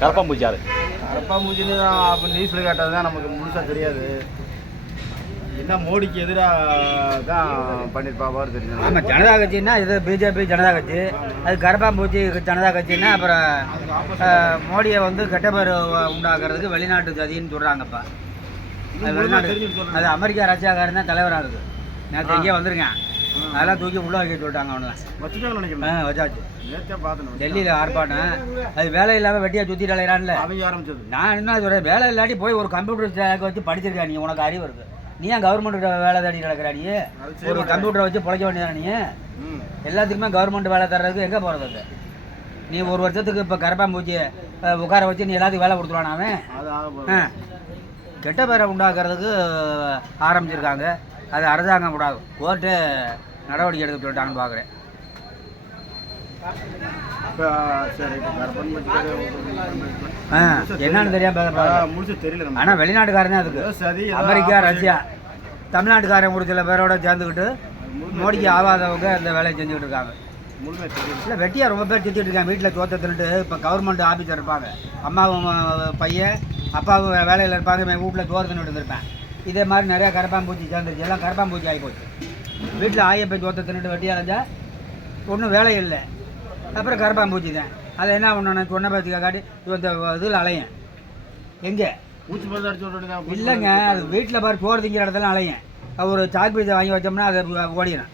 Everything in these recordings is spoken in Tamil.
கரப்பாம்பூச்சி யாரு? கரப்பாம்பூச்சின்னு அப்போ நியூஸில் கேட்டது தான் நமக்கு முழுசாக தெரியாது. என்ன மோடிக்கு எதிராக தான் பண்ணியிருப்பாவாரு தெரியும். ஆமாம், ஜனதா கட்சின்னா இது பிஜேபி ஜனதா கட்சி, அது கரப்பாம்பூச்சி ஜனதா கட்சின்னா அப்புறம் மோடியை வந்து கெட்ட பேர் உண்டாக்குறதுக்கு வெளிநாட்டு சதின்னு சொல்கிறாங்கப்பா. அது வெளிநாடு, அது அமெரிக்கா ரஷ்யாக்காரன் தான் தலைவராக இருக்குது. நேற்று இங்கே வந்திருக்கேன், அதெல்லாம் தூக்கி உள்ள வைக்க சொல்லிட்டாங்க. அவனுலாம் நினைக்கிறேன் வச்சாச்சு. பார்த்தேன் டெல்லியில் ஆர்ப்பாட்டம், அது வேலை இல்லாமல் வெட்டியாக சுற்றிட்டு அலையிறான்ல. அவங்க ஆரம்பிச்சது. நான் என்ன சொல்கிறேன், வேலை இல்லாட்டி போய் ஒரு கம்ப்யூட்டர் வச்சு படிச்சிருக்கா நீ, உனக்கு அறிவு இருக்குது. நீ ஏன் கவர்மெண்ட் வேலை தேடி நடக்கிறா? நீ ஒரு கம்ப்யூட்டரை வச்சு பிழைக்க வேண்டியதானே? நீ எல்லாத்துக்குமே கவர்மெண்ட் வேலை தர்றதுக்கு எங்கே போகிறது? நீ ஒரு வருஷத்துக்கு இப்போ கரப்பாம்பூச்சி உட்கார வச்சு நீ எல்லாத்துக்கும் வேலை கொடுத்துருவான். அவன் கெட்ட பேரை உண்டாக்குறதுக்கு ஆரம்பிச்சிருக்காங்க. அது அரசாங்கம் கூடாது, கோர்ட்டு நடவடிக்கை எடுக்க சொல்லிட்டான்னு பார்க்குறேன். என்னன்னு தெரியாம தெரியல. ஆனால் வெளிநாட்டுக்காரனே அதுக்கு. அமெரிக்கா ரஷ்யா தமிழ்நாட்டுக்காரன் ஒரு சில பேரோட சேர்ந்துக்கிட்டு மோடிக்கு ஆகாதவங்க இந்த வேலையை செஞ்சுக்கிட்டு இருக்காங்க. இல்லை வெட்டியாக ரொம்ப பேர் சுற்றிட்டு இருக்காங்க. வீட்டில் தோற்றத்துட்டு இப்போ கவர்மெண்ட் ஆஃபீஸர் இருப்பாங்க, அம்மாவும் பையன் அப்பாவும் வேலையில் இருப்பாங்க, வீட்டில் தோற்றத்துன்னு இருந்திருப்பேன். இதே மாதிரி நிறையா கரப்பாம்பூச்சி சேர்ந்துருச்சு, எல்லாம் கரப்பாம்பூச்சி ஆகி போச்சு. வீட்டில் ஆயப்பை தோற்றத்துட்டு வெட்டியாக இருந்தால் ஒன்றும் வேலை இல்லை, அப்புறம் கரப்பாம்பூச்சி தான். அதை என்ன ஒன்று சொன்ன பேச்சுக்க காட்டி இந்த இதில் அலையன் எங்கே பூச்சி மருந்து அடிச்சு விட்டு இல்லைங்க. அது வீட்டில் பாரு சோறு திங்கிற இடத்துல அலையன். ஒரு சாக் பீஸை வாங்கி வச்சோம்னா அதை ஓடிடும்.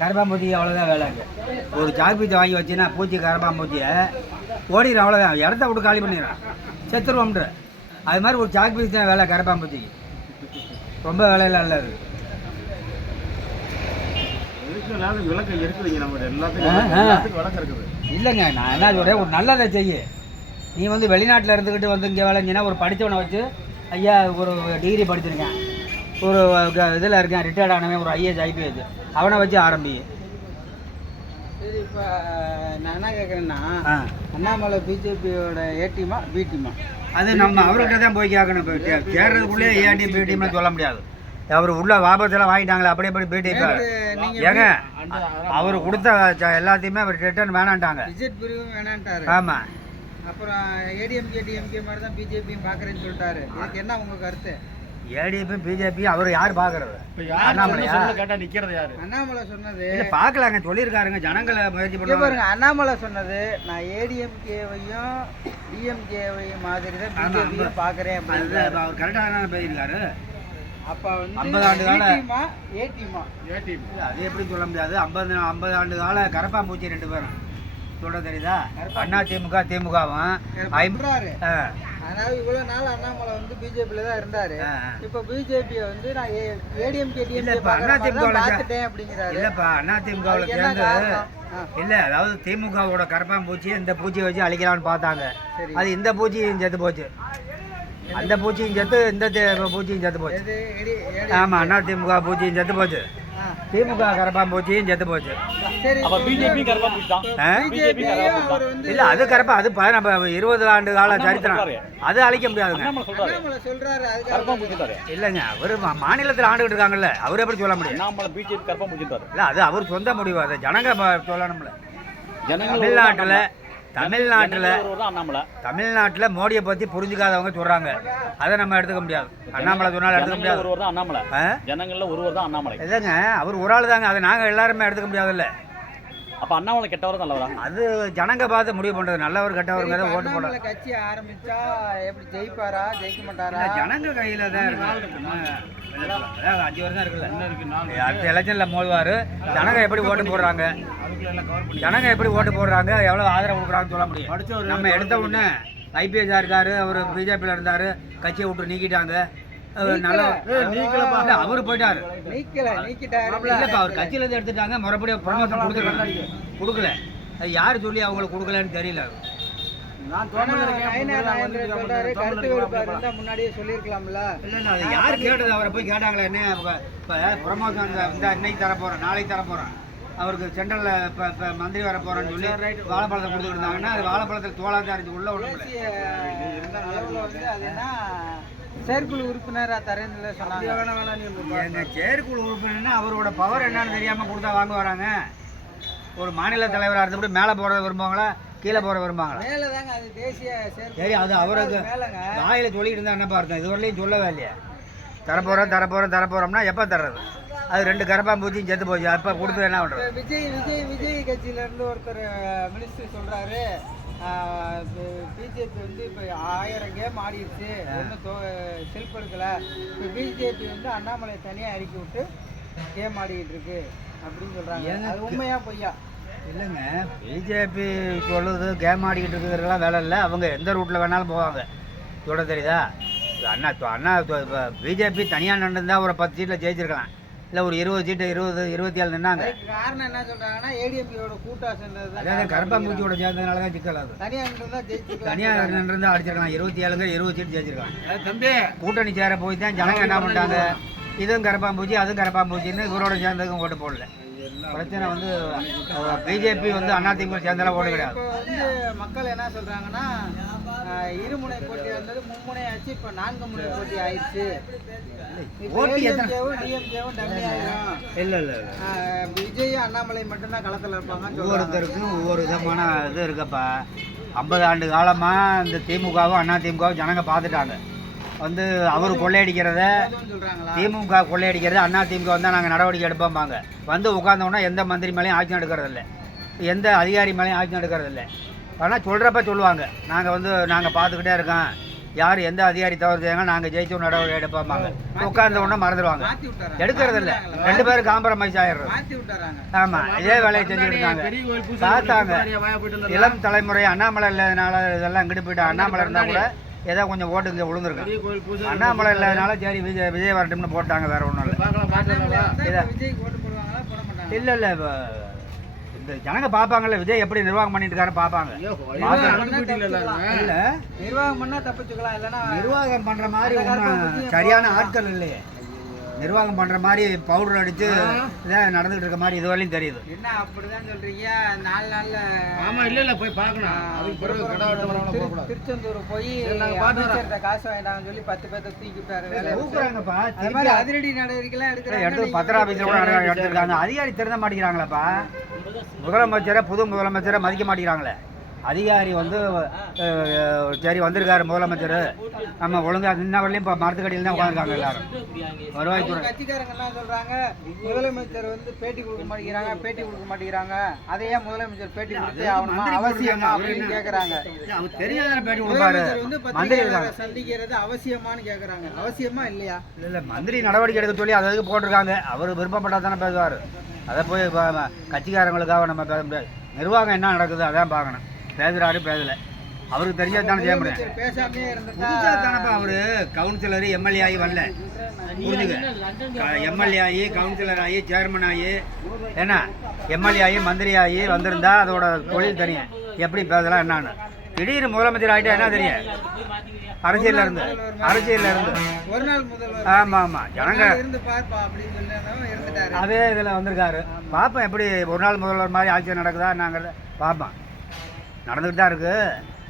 கரப்பாம்பூச்சி அவ்வளோதான் வேலைங்க. ஒரு சாக் பீஸை வாங்கி வச்சுன்னா பூச்சி கரப்பாம்பூச்சியை ஓடிடும், அவ்வளோதான். இடத்த விட்டு காலி பண்ணிடுறான், செத்துருவோம்ன்ற. அது மாதிரி ஒரு சாக் பீஸ் தான் வேலை கரப்பாம்பூச்சிக்கு. ரொம்ப வேலையெல்லாம் இல்லை அது. விளக்கம் இருக்குதுங்க, நம்ம எல்லாத்துக்கும் விளக்கம் இருக்குது. இல்லைங்க, நான் என்ன சொல்கிறேன், ஒரு நல்லதை செய்ய. நீ வந்து வெளிநாட்டில் இருந்துக்கிட்டு வந்து இங்கே வேலைஞ்சின்னா ஒரு படித்தவனை வச்சு, ஐயா ஒரு டிகிரி படிச்சிருக்கேன், ஒரு இதில் இருக்கேன், ரிட்டையர்ட் ஆனவன், ஒரு ஐஏஎஸ் ஐபிஎஸ், அவனை வச்சு ஆரம்பி. சரி, இப்போ நான் என்ன கேட்குறேன்னா, அண்ணாமலை பிஜேபியோட ஏடிமா பிடிமா? அது நம்ம அவர்கிட்ட தான் போய் கேட்கணும். இப்போ சேர்றதுக்குள்ளே ஏடி பிடிம்னு சொல்ல முடியாது. அவர் உள்ள வாபத்தெல்லாம் வாங்கிட்டாங்களே, அப்படியே போய் பிடி. ஏங்க, அவர் கொடுத்த எல்லாத்தையுமே அவர் ரிட்டர்ன் வேணான்ட்டாங்க. விஜய் பிரிவும் வேணான்ட்டாரு. ஆமாம். அப்புறம் ஏடிஎம்கே டிஎம்கே மாதிரி தான் பிஜேபியும் பார்க்குறேன்னு சொல்லிட்டாரு. இதுக்கு என்ன உங்கள் கருத்து? ஏடிஎம்பி பிஜேபி அவர் யார் பார்க்கறது? அண்ணாமலையா? கேட்டால் நிற்கிறது யாரு? அண்ணாமலை சொன்னது இல்லை, பார்க்கலாங்க, சொல்லியிருக்காருங்க, ஜனங்களை முயற்சி பண்ணி பாருங்க. அண்ணாமலை சொன்னது, நான் ஏடிஎம்கேவையும் டிஎம்கேவையும் மாதிரி தான் பிஜேபியும் பார்க்குறேன் அப்படின்னு. அவர் கரெக்டாக தானே பேசியிருக்காரு. அப்போ வந்து 50 ஆண்டு கால ஏடிமா அது எப்படி சொல்ல முடியாது. 50 ஆண்டு கால கரப்பாம்பூச்சி ரெண்டு பேரும் சொல்ல தெரியுதா? அண்ணா திமுக திமுகவும் அதாவது இவ்வளோ நாள் அண்ணாமலை வந்து பிஜேபியில் தான் இருந்தாரு. இப்போ பிஜேபியை வந்து நான் ஏடிஎம்கே டிஎம்கே பார்த்துட்டேன் அப்படிங்கிறாரு. இல்லைப்பா, அண்ணா திமுகவில் சேர்ந்து இல்லை, அதாவது திமுகவோட கரப்பாம்பூச்சி இந்த பூச்சியை வச்சு அழிக்கலான்னு பார்த்தாங்க. அது இந்த பூச்சியும் செத்து போச்சு, அந்த பூச்சியும் செத்து, இந்த பூச்சியும் செத்து போச்சு. ஆமாம், அண்ணா திமுக பூச்சியும் செத்து போச்சு, திமுக கரப்பாம்பூச்சியும் செத்து போச்சு. இல்ல, அது கரப்பா, அது 20 ஆண்டு கால சரித்திரம், அது அழிக்க முடியாதுங்க. இல்லைங்க, அவரு மாநிலத்தில் ஆண்டுகிட்டு இருக்காங்கல்ல, அவரு எப்படி சொல்ல முடியும்? இல்ல, அது அவர் சொந்த முடிவு, அதை ஜனங்க சொல்லணும்ல. தமிழ்நாட்டில் மோடியை பற்றி புரிஞ்சுக்காதவங்க சொல்கிறாங்க, அதை நம்ம எடுத்துக்க முடியாது. அண்ணாமலை சொன்னாலும் எடுத்துக்க முடியாது. இல்லைங்க, அவர் ஒரு ஆள் தாங்க, அதை நாங்கள் எல்லாருமே எடுத்துக்க முடியாதுல்ல. அப்போ அண்ணாமலை கெட்டவர் நல்லவரா? அது ஜனங்க பார்த்து முடிவு பண்ணுறது, நல்லவர் கெட்டவருங்க ஓட்டு போட. கட்சி ஆரம்பிச்சா எப்படி ஜெயிப்பாரா ஜெயிக்க மாட்டாரா? ஜனங்க கையில் தான் இருக்கு. 5 வருஷம் இருக்குல்ல, அடுத்த எலெக்ஷனில் மோதுவார். ஜனங்க எப்படி ஓட்டு போடுறாங்க, ஜனங்க எப்படி ஓட்டு போடுறாங்க, எவ்வளோ ஆதரவு கொடுக்குறாங்கன்னு சொல்ல முடியும். நம்ம எடுத்த உடனே ஐபிஎஸ்ஸாக இருக்காரு, அவர் பிஜேபியில் இருந்தார், கட்சியை விட்டு நீக்கிட்டாங்க. அவரு போயிட்டாரு, இல்லப்பா, அவர் கட்சியில இருந்து எடுத்துட்டாங்க, மறுபடியும் ப்ரமோஷன் கொடுக்கல. அது யாரு சொல்லி அவங்களுக்கு கொடுக்கலன்னு தெரியல. முன்னாடியே சொல்லிருக்கலாம்ல. இல்ல, அது யாரு கேட்டது? அவரை போய் கேட்டாங்களே, என்ன இப்ப ப்ரமோஷன் இன்னைக்கு தர போறேன், நாளைக்கு தர போறேன், அவருக்கு சென்ட்ரல்ல இப்ப மந்திரி வர போறேன்னு சொல்லி வாழைப்பழத்தை கொடுத்துட்டு இருந்தாங்கன்னா, அது வாழைப்பழத்தை தோளாக அரைச்சு உள்ள ஒண்ணு செயற்குழு உறுப்பினரா தரேன்னு சொன்னாங்க. செயற்குழு உறுப்பினர்னா அவரோட பவர் என்னன்னு தெரியாம கொடுத்தா வாங்க வராங்க. ஒரு மாநில தலைவராக இருந்தபடி மேலே போகிறத விரும்புவாங்களா, கீழே போகிற விரும்பாங்களா? மேலே தாங்க அது தேசிய சரி, அது அவருக்கு மேலேங்க வாயில் சொல்லிட்டு இருந்தா என்னப்பா அர்த்தம்? இதுவரையிலையும் சொல்லவே இல்லையா? தரப்போகிறோம்னா எப்போ தர்றது? அது 2 கரப்பாம்பூச்சியும் செத்து போச்சு. அப்போ கொடுத்து என்ன பண்ணுறது? விஜய் கட்சியிலேருந்து ஒருத்தர் மினிஸ்டர் சொல்கிறாரு, பிஜேபி வந்து இப்போ 1000 கேம் ஆடிடுச்சு, ஒன்றும் செல்ஃப் எடுக்கலை. இப்போ பிஜேபி வந்து அண்ணாமலை தனியாக இறக்கி விட்டு கேம் ஆடிக்கிட்டு இருக்கு அப்படின்னு சொல்கிறாங்க. அது உண்மையா பொய்யா? இல்லைங்க, பிஜேபி சொல்லுது கேம் ஆடிக்கிட்டு இருக்கிறதுலாம் வேலை இல்லை. அவங்க எந்த ரூட்டில் வேணாலும் போவாங்க. சொல்ல தெரியுதா? அண்ணா பிஜேபி தனியாக நின்றுருந்தா ஒரு 10 சீட்டில் ஜெயிச்சிருக்கலாம். இல்லை ஒரு 20 சீட்டு 27 நின்னாங்க. காரணம் என்ன சொல்கிறாங்கன்னா ஏடிஎம்கேயோட கூட்டா சேர்ந்தது. அதாவது கரப்பாம்பூச்சியோட சேர்ந்ததுனால தான் சிக்கல். அது தனியாக நின்றுருந்தா ஜெயிச்சிருக்கலாம். தனியாக நின்றுருந்தா அடிச்சிருக்கலாம். 20 சீட்டு ஜெயிச்சிருக்காங்க. தம்பி கூட்டணி சேர போய் தான் ஜனங்க என்ன பண்ணிட்டாங்க, இதுவும் கரப்பாம்பூச்சி அதுவும் கரப்பாம்பூச்சின்னு இவரோட சேர்ந்ததுக்கும் ஓட்டு போடல. பிரச்சனை வந்து பிஜேபி வந்து அதிமுக சேர்ந்தாலும் ஓட்டு கிடையாது. இப்போ வந்து மக்கள் என்ன சொல்கிறாங்கன்னா, இருமுனை போட்டி இருந்தது மும்முனை ஆச்சு, இப்போ 4 முனை போட்டி ஆயிடுச்சு. டிஎம்கேவும் டம்மி ஆயிடும். இல்லை விஜயும் அண்ணாமலை மட்டும்தான் களத்தில் இருப்பாங்க. ஒவ்வொருத்தருக்கும் ஒவ்வொரு விதமான இது இருக்கப்பா. 50 ஆண்டு காலமாக இந்த திமுகவும் அதிமுகவும் ஜனங்க பார்த்துட்டாங்க. வந்து அவர் கொள்ளையடிக்கிறத, திமுக கொள்ளையடிக்கிறத அதிமுக வந்தால் நாங்கள் நடவடிக்கை எடுப்போம்பாங்க. வந்து உட்காந்தோன்னா எந்த மந்திரி மேலேயும் ஆட்சி நடக்கிறதில்ல, எந்த அதிகாரி மேலேயும் ஆட்சி நடக்கிறதில்ல. ஆனால் சொல்கிறப்ப சொல்லுவாங்க, நாங்கள் பார்த்துக்கிட்டே இருக்கோம், யார் எந்த அதிகாரி தவறு செய்யாங்க நாங்கள் ஜெயிச்சு நடவடிக்கை எடுப்போம்பாங்க. உட்காந்தோடனே மறந்துடுவாங்க, எடுக்கிறதில்ல. 2 பேரும் காம்ப்ரமைஸ் ஆகிடுறது. ஆமாம், இதே வேலையை செஞ்சுட்டு இருக்காங்க. பார்த்தாங்க இளம் தலைமுறை அண்ணாமலை இல்லாதனால இதெல்லாம் இங்கிட்டு போயிட்டு, அண்ணாமலை இருந்தால் கூட ஏதோ கொஞ்சம் ஓட்டு இங்கே விழுந்துருக்காங்க. அண்ணாமலை இல்லாதனால சரி விஜய் வரட்டும்னு போட்டாங்க. வேற ஒன்றும் இல்லை. இல்லை இப்போ இந்த ஜனங்க பார்ப்பாங்கல்ல விஜய் எப்படி நிர்வாகம் பண்ணிட்டு இருக்காரு பார்ப்பாங்க. இல்லை நிர்வாகம் பண்ணால் தப்பிச்சுக்கலாம், இல்லைன்னா நிர்வாகம் பண்ணுற மாதிரி சரியான ஆட்கள் இல்லையே. நிர்வாகம் பண்ணுற மாதிரி பவுடர் அடித்து இதான் நடந்துகிட்டு இருக்க மாதிரி இதுவரையும் தெரியுது. என்ன அப்படிதான் சொல்கிறீங்க? 4 நாளில் ஆமாம். இல்லை போய் பார்க்கணும். திருச்செந்தூர் போய் அமைச்சர்கிட்ட காசு வாங்கிட்டாங்கன்னு சொல்லி 10 பேர்த்த தூக்கிட்டாரு. வேலை ஊக்குறாங்கப்பா. அதிரடி நடவடிக்கைலாம் எடுத்து பத்திர ஆஃபீஸில் கூட எடுத்துருக்காங்க. அதிகாரி திருந்த மாட்டேங்கிறாங்களாப்பா. புது முதலமைச்சரை மதிக்க மாட்டேங்கிறாங்களே. அதிகாரி வந்து சரி வந்திருக்காரு முதலமைச்சர், நம்ம ஒழுங்காக நின்ன வரலையும் இப்போ மரத்துக்கடியில் தான் உட்காந்துருக்காங்க எல்லாரும். வருவாய்த்துறை கட்சிக்காரங்க என்ன சொல்கிறாங்க, முதலமைச்சர் வந்து பேட்டி கொடுக்க மாட்டேங்கிறாங்க. அதையே முதலமைச்சர் பேட்டி கொடுத்து அவசியமா அப்படின்னு கேட்குறாங்க. தெரியாத பேட்டி கொடுப்பாரு. வந்து பத்திரிகையாளரை சந்திக்கிறது அவசியமானு கேட்குறாங்க. அவசியமா இல்லையா? இல்லை மந்திரி நடவடிக்கை எடுக்க சொல்லி அதுக்கு போட்டிருக்காங்க. அவர் விருப்பப்பட்டால் தானே பேசுவார். அதை போய் கட்சிக்காரங்களுக்காக நம்ம பேச முடியாது. நிர்வாகம் என்ன நடக்குது அதான் பார்க்கணும். பேசுகிறாரு பேசலை, அவருக்கு தெரிஞ்சது தானே செய்ய முடியும். பேசாமே புதுசாக தானப்பா அவர் கவுன்சிலர் எம்எல்ஏ ஆகி வரல. புரிஞ்சுக்க, எம்எல்ஏ ஆகி கவுன்சிலர் ஆகி சேர்மன் ஆகி என்ன எம்எல்ஏ ஆகி மந்திரி ஆகி வந்திருந்தா அதோட தொழில் தெரியும், எப்படி பேசலாம் என்னன்னு. திடீர்னு முதலமைச்சர் ஆகிட்டா என்ன தெரியும்? அரசியல்ல இருந்து ஒரு நாள் முதல்வர். ஆமாம் ஜனங்க இருந்துட்டாரு. அதே இதில் வந்திருக்காரு. பார்ப்போம் எப்படி ஒரு நாள் முதல்வர் மாதிரி ஆட்சி நடக்குதா. நாங்கள் பார்ப்போம். நடந்துக்கிட்டு தான் இருக்குது.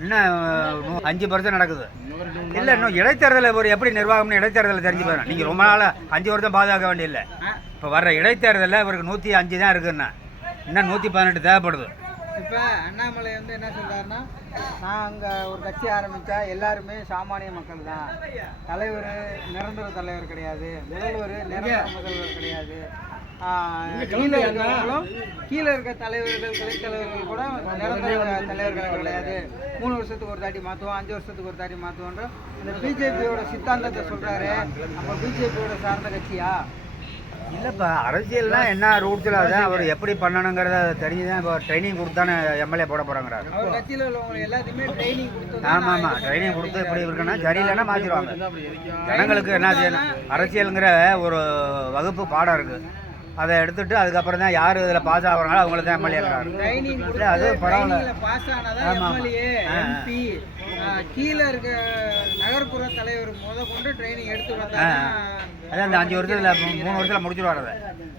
இன்னும் 5% நடக்குது. இல்லை இன்னும் இடைத்தேர்தலில் ஒரு எப்படி நிர்வாகம்னு இடைத்தேர்தலில் தெரிஞ்சு போயிடும். நீங்கள் ரொம்ப நாளாக 5 வருஷம் பாதுகாக்க வேண்டியதில்லை. இப்போ வர்ற இடைத்தேர்தலில் இவருக்கு 105 தான் இருக்குன்னா இன்னும் 118 தேவைப்படுது. இப்போ அண்ணாமலை வந்து என்ன சொல்கிறாருன்னா, நான் அங்கே ஒரு கட்சி ஆரம்பித்தா எல்லாருமே சாமானிய மக்கள் தான், தலைவர் நிரந்தர தலைவர் கிடையாது, முதல்வர் நிரந்தர முதல்வர் கிடையாது, கீழே இருக்க தலைவர்கள் கிளை தலைவர்கள் கூட நிரந்தர தலைவர்கள் கிடையாது, 3 வருஷத்துக்கு ஒரு தாட்டி மாற்றுவோம், 5 வருஷத்துக்கு ஒரு தாட்டி மாற்றுவோன்ற இந்த பிஜேபியோட சித்தாந்தத்தை சொல்கிறாரு. அப்போ பிஜேபியோட சார்ந்த கட்சியா? இல்லைப்பா, அரசியல்னா என்ன ரூட்ஸில் அதான் அவர் எப்படி பண்ணணுங்கிறத தெரிஞ்சு தான் இப்போ ட்ரைனிங் கொடுத்து தானே எம்எல்ஏ போட போகிறாங்கிறாரு. அவர் கட்சியில் உள்ளவங்க எல்லாத்தையுமே ட்ரைனிங் கொடுத்து. ஆமாம் ட்ரைனிங் கொடுத்து இப்படி இருக்குன்னா சரியில்லைன்னா மாற்றிடுவாங்க. ஜனங்களுக்கு என்ன செய்யணும், அரசியலுங்கிற ஒரு வகுப்பு பாடம் இருக்குது, அதை எடுத்துட்டு அதுக்கப்புறம் தான் யார் இதில் பாஸ் ஆகிறாங்களோ அவங்கள தான் எம்எல்ஏ இருக்கிறாங்க. அது பரவாயில்ல. பாஸ் ஆனாதான் எம்எல்ஏ எம்பி. கீழே இருக்க நகர்ப்புற தலைவர் கொண்டு ட்ரைனிங் எடுத்து வந்தாங்க. அதான் இந்த 5 வருஷத்தில் 3 வருஷத்தில் முடிச்சுடுவார். அதை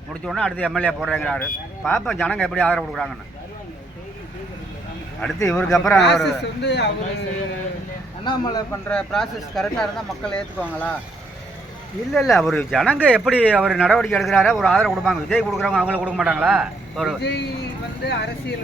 முடிச்சோடனே அடுத்து எம்எல்ஏ போடுறேங்கிறாரு. பார்ப்போம் ஜனங்க எப்படி ஆதரவு கொடுக்குறாங்கன்னு. அடுத்து இவருக்கு அப்புறம் வந்து அவர் அண்ணாமலை பண்ணுற ப்ராசஸ் கரெக்டாக இருந்தால் மக்கள் ஏற்றுக்குவாங்களா? இல்லை அவர் ஜனங்க எப்படி அவர் நடவடிக்கை எடுக்கிறாரோ ஒரு ஆதரவு கொடுப்பாங்க. விஜய் கொடுக்குறவங்க அவங்களுக்கு கொடுக்க மாட்டாங்களா? ஒரு விஜய் வந்து அரசியல்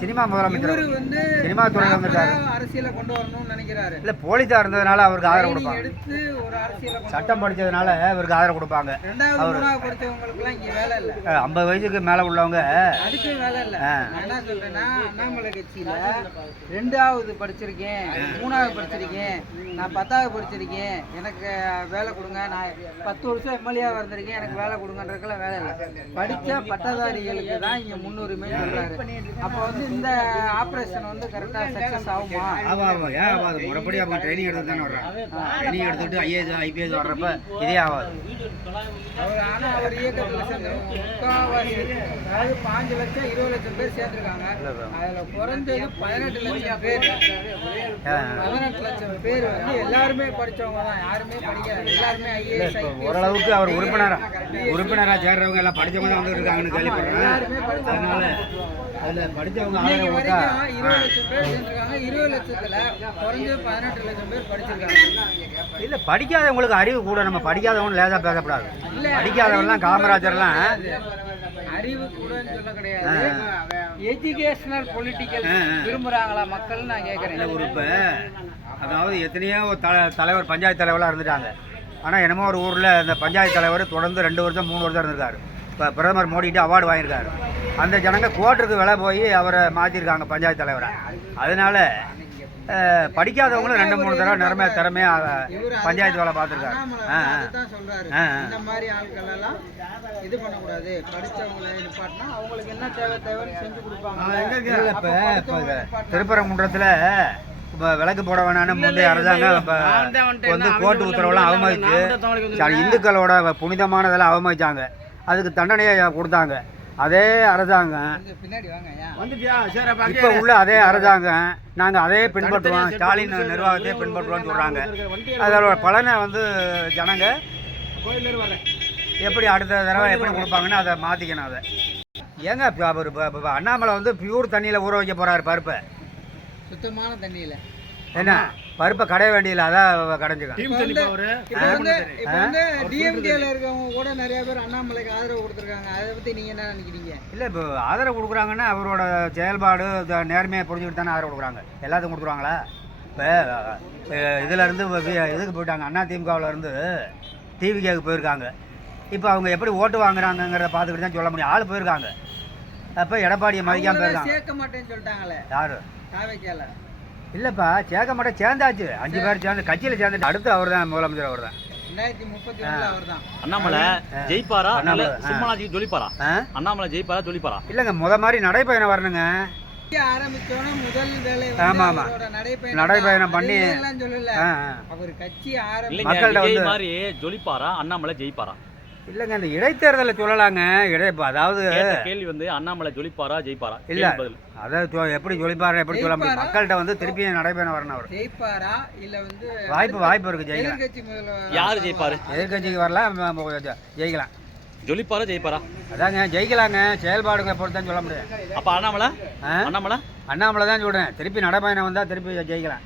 சினிமா முதலமைச்சர் இவரு வந்து சினிமா துறையில் வந்துட்டாரு. அரசியலை கொண்டு வரணும்னு நினைக்கிறாரு. இல்லை போலீஸாக இருந்ததுனால அவருக்கு ஆதரவு கொடுப்பாங்க. எடுத்து ஒரு அரசியல சட்டம் படித்ததுனால அவருக்கு ஆதரவு கொடுப்பாங்க. ரெண்டாவது மூணாவது படிச்சவங்களுக்குலாம் இங்க வேலை இல்லை. 50 வயசுக்கு மேலே உள்ளவங்க அதுக்கு வேலை இல்லை. நான் என்ன சொல்றேன்னா, அண்ணாமலை கட்சியில 2வது படிச்சிருக்கேன், 3வது படிச்சிருக்கேன், நான் 10வது படிச்சிருக்கேன், எனக்கு வேலை கொடுங்க, நான் 10 வருஷம் எம்எல்ஏவா இருந்திருக்கேன், எனக்கு வேலை கொடுங்கன்றதுக்கெல்லாம் வேலை இல்லை. படித்த பட்டதாரிகளுக்கு தான் இங்கே முன்னுரிமை சொல்றாரு. அப்போ வந்து இந்த ஆப்ரேஷன் வந்து கரெக்டாக சக்ஸஸ் ஆகுமா? ஆமாம் ஏன் ஆகாது? முறைப்படி அவங்க ட்ரைனிங் எடுத்து தானே வர்றாங்க. ட்ரைனிங் எடுத்துக்கிட்டு ஐஏஎஸ் ஐபிஎஸ் வர்றப்ப இதே ஆகாது. ஆனால் அவர் இயக்கத்தில் சேர்ந்துருக்காங்க முக்கால்வாசி, அதாவது 5 லட்சம் 20 லட்சம் பேர் சேர்ந்துருக்காங்க. அதில் குறைஞ்சது 18 லட்சம் பேர் 18 லட்சம் பேர் வந்து எல்லாருமே படித்தவங்க தான், யாருமே படிக்காது, எல்லாருமே ஐஏஎஸ் ஓரளவுக்கு அவர் உறுப்பினராக சேர்றவங்க எல்லாம் படித்தவங்க தான் வந்து இருக்காங்கன்னு கேள்விப்படுறேன். அதனால அதில் படித்தவங்க ஆதரவு கொடுத்தா 20 லட்சம் பேர் சேர்ந்துருக்காங்க. 20 லட்சத்தில் குறைஞ்சது 18 லட்சம் பேர் படிச்சிருக்காங்க. இல்லை படிக்காதவங்களுக்கு அறிவு கூட. நம்ம படிக்காதவங்க லேசாக பேசப்படாது. படிக்காதவங்கலாம் காமராஜர்லாம் அறிவு கூட சொல்ல கிடையாது. எஜுகேஷனல் பொலிட்டிக்கல் விரும்புகிறாங்களா மக்கள் நான் கேட்குறேன். ஒரு இப்போ அதாவது எத்தனையோ தலைவர் பஞ்சாயத்து தலைவராக இருந்துட்டாங்க. ஆனால் என்னமோ ஒரு ஊரில் அந்த பஞ்சாயத்து தலைவர் தொடர்ந்து 2 வருஷம் 3 வருஷம் இருந்திருக்காரு. இப்போ பிரதமர் மோடிகிட்ட அவார்டு வாங்கியிருக்காரு. அந்த ஜனங்க கோர்ட்டுக்கு விலை போய் அவரை மாற்றிருக்காங்க பஞ்சாயத்து தலைவரை. அதனால படிக்காதவங்களும் 2-3 தடவை திறமையாக பஞ்சாயத்து வேலை பார்த்துருக்காரு. இந்த மாதிரி ஆட்கள் எல்லாம் இது பண்ணக்கூடாது, படித்தவங்களை நிப்பாட்டினா அவங்களுக்கு என்ன தேவைன்னு செஞ்சு கொடுப்பாங்க. இப்போ திருப்பரங்குன்றத்தில் இப்போ விளக்கு போட வேணான்னு முந்தைய அரசாங்கம் இப்போ வந்து கோர்ட்டு உத்தரவெல்லாம் அவமதிச்சு இந்துக்களோட புனிதமானதெல்லாம் அவமதிச்சாங்க. அதுக்கு தண்டனையை கொடுத்தாங்க. அதே அரசாங்கம் இப்போ உள்ள அதே அரசாங்கம் நாங்கள் அதே பின்பற்றுவோம், ஸ்டாலின் நிர்வாகத்தையே பின்பற்றுவோம்னு சொல்கிறாங்க. அதோட பலனை வந்து ஜனங்க எப்படி அடுத்த தடவை எப்படி கொடுப்பாங்கன்னு அதை மாற்றிக்கணும். அதை ஏங்க அவர் அண்ணாமலை வந்து பியூர் தண்ணியில் ஊற வைக்க போகிறாரு பருப்பை. சுத்தமான தண்ணியில் என்ன பருப்பை கடைய வேண்டியதில்லை, அதான் கடைஞ்சிக்கலாம். டிஎம்கேல இருக்கவங்க கூட நிறைய பேர் அண்ணாமலைக்கு ஆதரவு கொடுத்துருக்காங்க. அதை பற்றி நீங்கள் என்ன நினைக்கிறீங்க? இல்லை இப்போ ஆதரவு கொடுக்குறாங்கன்னா அவரோட செயல்பாடு நேர்மையாக புரிஞ்சுக்கிட்டு தானே ஆதரவு கொடுக்குறாங்க. எல்லாத்துக்கும் கொடுக்குறாங்களா? இப்போ இதிலேருந்து இதுக்கு போயிட்டாங்க, அதிமுகவிலேருந்து டிவிகேக்கு போயிருக்காங்க. இப்போ அவங்க எப்படி ஓட்டு வாங்குறாங்கிறத பார்த்துக்கிட்டு தான் சொல்ல முடியும். ஆள் போயிருக்காங்க. அப்போ எடப்பாடியை மதிக்காமல் போயிருக்காங்க. சேர்க்க மாட்டேன்னு சொல்லிட்டாங்களே யாரு? தாவேக்கால இல்லைப்பா சேர்க்க மாட்டேன், சேர்ந்தாச்சு. 5 பேர் சேர்ந்து கட்சியில் சேர்ந்துட்டு அடுத்து அவர் தான் முதலமைச்சர். அவர் தான் 2031 அவர் தான். அண்ணாமலை ஜெயிப்பாரா? சிம்மலாஜி ஜொலிப்பாரா? அண்ணாமலை ஜெயிப்பாரா ஜொலிப்பாரா? இல்லைங்க, மாதிரி நடைப்பயணம் வரணுங்க. ஆரம்பிச்சோன்னா முதல் வேலை நடைப்பயணம் பண்ணி சொல்லல அவர் கட்சி மக்கள்கிட்ட வந்து மாதிரி ஜொலிப்பாரா அண்ணாமலை ஜெயிப்பாரா? இல்லைங்க, அந்த இடைத்தேர்தலை சொல்லலாங்க. அதாவது கேள்வி வந்து அண்ணாமலை ஜொலிப்பாரா ஜெயிப்பாரா? இல்ல அதாவது எப்படி ஜொலிப்பாரா எப்படி சொல்ல முடியும்? மக்கள்கிட்ட வந்து திருப்பி நடைபெற வரணும். அவர் ஜெயிப்பாரா இல்ல வந்து வாய்ப்பு இருக்கு ஜெயிக்கலாம். யாரு ஜெயிப்பாரு? எதிர்கட்சிக்கு வரலாம், ஜெயிக்கலாம். ஜொலிப்பாரா ஜெயிப்பாரா? அதாங்க ஜெயிக்கலாங்க, செயல்பாடுகளை பொறுத்து தான் சொல்ல முடியும். அப்ப அண்ணாமலை தான் சொல்றேன். திருப்பி நடைபயணம் வந்தா திருப்பி ஜெயிக்கலாம்.